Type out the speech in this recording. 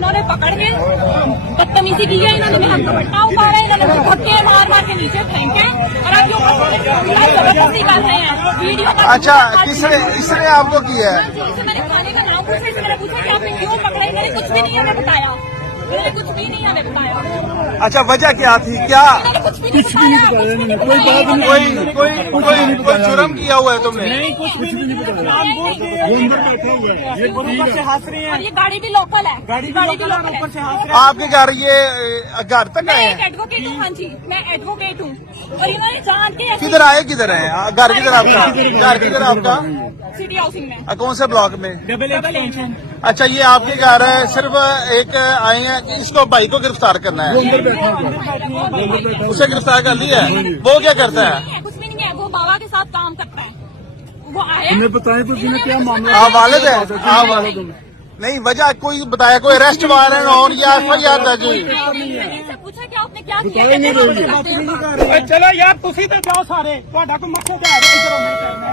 इन्होंने पकड़ के बदतमीजी की है, इन्होंने मेरा दुपट्टा उतारा, इन्होंने धक्के मार मार के नीचे फेंके और आप लोग जबरदस्ती कर रहे हैं वीडियो। अच्छा, किसने आपको किया है? मैंने खाने का नाम पूछा, मैंने पूछा कि आपने क्यों पकड़ा, मैंने कुछ भी नहीं हमें बताया, मैंने कुछ भी नहीं हमें बताया। अच्छा, वजह क्या थी? क्या कुछ भी नहीं बताया, कोई जुर्म किया हुआ है तुमने? नहीं, कुछ भी नहीं बताया। वो अंदर बैठे हुए हैं, ये ऊपर से हंस रहे हैं। और ये गाड़ी भी लोकल है, गाड़ी भी लोकल है, ऊपर से हंस रहे हैं। आपके घर ये घर तक मैं आए एक हैं? एडवोकेट हूँ। हाँ जी, मैं एडवोकेट हूँ और इन्होंने जान के किधर आए, किधर है घर? किधर आपका घर? किधर आपका? सिटी हाउसिंग में। कौन से ब्लॉक में? Double extension. अच्छा, ये आपके घर है, सिर्फ एक आए हैं कि इसको भाई को गिरफ्तार करना है। उसे गिरफ्तार कर लिया है। वो क्या करता है? कुछ भी नहीं है, वो बाबा के साथ काम करता है। वो आए बताए तो तुम्हें क्या मामला? आप वालिद है? आप वालिद नहीं, वजह कोई बताया? कोई अरेस्ट वारंट और या FIR दर्ज हुई? पूछा क्या आपने क्या किया? चलो यार, तुसी तो जाओ सारे, ਤੁਹਾਡਾ ਕੋਈ ਮਕਸਦ ਹੈ ਇਧਰੋਂ ਮੈਂ ਕਰਨਾ